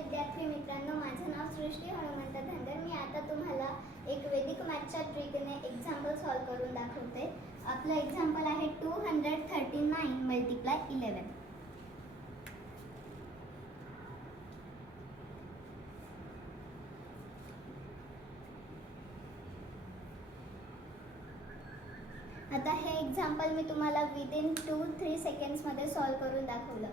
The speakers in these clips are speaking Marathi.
विद्यार्थी मित्रांनो माझं नाव सृष्टी हनुमंत धनगर. मी आता तुम्हाला एक वेदिक मॅथच्या ट्रिकने एक्झाम्पल सॉल्व करून दाखवते. आपलं एक्झाम्पल आहे two hundred thirty nine multiply eleven आता हे एक्झाम्पल मी तुम्हाला विदिन टू थ्री सेकंड्समध्ये सॉल्व करून दाखवलं.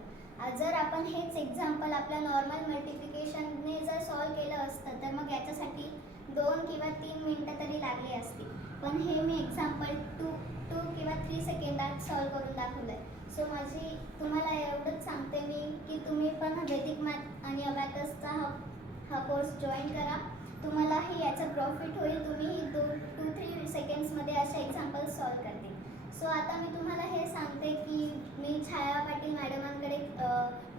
जर आपण हेच एक्झाम्पल आपल्या नॉर्मल मल्टिप्लिकेशनने जर सॉल्व केलं असतं तर मग याच्यासाठी दोन किंवा तीन मिनटं तरी लागली असती पण हे मी एक्झाम्पल टू टू किंवा थ्री सेकंदात सॉल्व करून दाखवलं आहे सो माझी तुम्हाला एवढंच सांगते मी की तुम्ही पण वैदिक मॅथ आणि अबॅकसचा हा हा कोर्स जॉईन करा. तुम्हालाही याचं प्रॉफिट होईल. तुम्हीही दोन टू थ्री सेकंड्समध्ये असे एक्झाम्पल सॉल्व करतील. सो आता मी तुम्हाला हे सांगते की मी छाया पाटील मॅडम अ,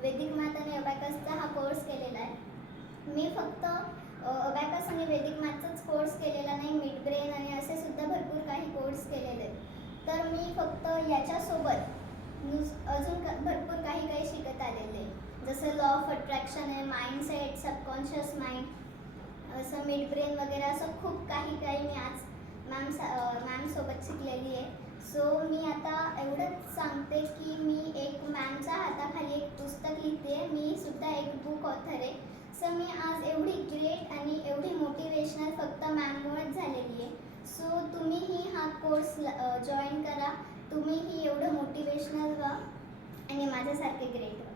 वैदिक मॅथ आणि अबॅकसचा हा कोर्स केलेला आहे मी फक्त अबॅकस आणि वेदिक मॅथचाच कोर्स केलेला नाही मिड ब्रेन आणि असे सुद्धा भरपूर काही कोर्स केलेले आहेत. तर मी फक्त याच्यासोबत नुस अजून क- भरपूर काही काही शिकत आलेले आहे. जसं लॉ ऑफ अट्रॅक्शन आहे माइंडसेट सबकॉन्शियस माइंड असं मिड ब्रेन वगैरे असं खूप काही काही मी आज मॅम मॅमसोबत शिकलेली आहे. सो मी आता एवढंच सांगते की मी एक मॅमच्या हाताखाली एक पुस्तक लिहिते. मी सुद्धा एक बुक ऑथर आहे सो मी आज एवढी ग्रेट आणि एवढी मोटिवेशनल फक्त मॅममुळेच झालेली आहे. सो तुम्हीही हा कोर्स जॉईन करा. तुम्हीही एवढं मोटिवेशनल व्हा. आणि माझ्यासारखे ग्रेट व्हा.